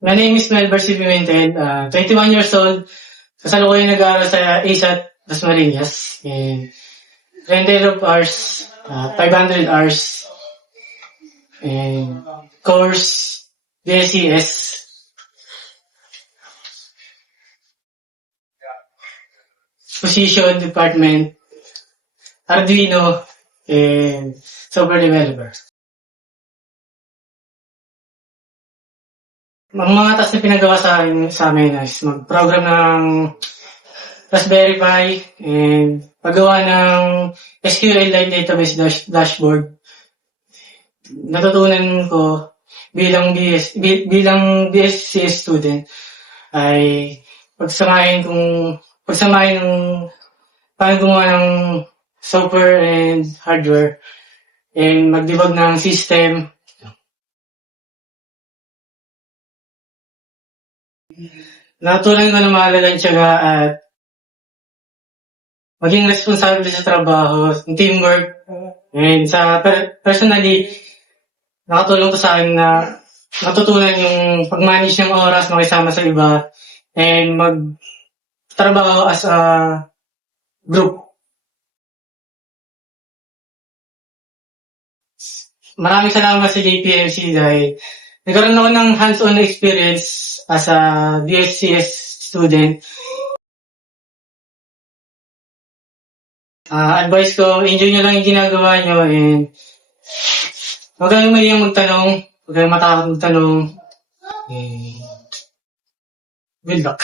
My name is Melbar C. Pimentel, 21 years old. Kasalukuyan nag-aaral sa ASAT Dasmariñas. And 20 of hours, 500 hours. And course, BSCS. Position, department, Arduino, and software developer. Ang mga task na pinagawa sa amin is mag-program ng Raspberry Pi and paggawa ng SQLite database dashboard. Natutunan ko bilang BSCS student ay pagsamahin ng paano gumawa ng software and hardware and mag-debug ng system. Natutunan ko na mahalala yung tiyaga at maging responsable sa trabaho, teamwork, and sa personally, nakatulong to sa akin na natutunan yung pag-manage ng oras, makisama sa iba, and magtrabaho as a group. Maraming salamat sa JPMC dahil nagkaroon ako ng hands-on experience as a BSCS student. Advice ko, enjoy nyo lang yung ginagawa nyo and huwag kayong mahiyang magtanong, huwag kayong matakot magtanong. Good luck.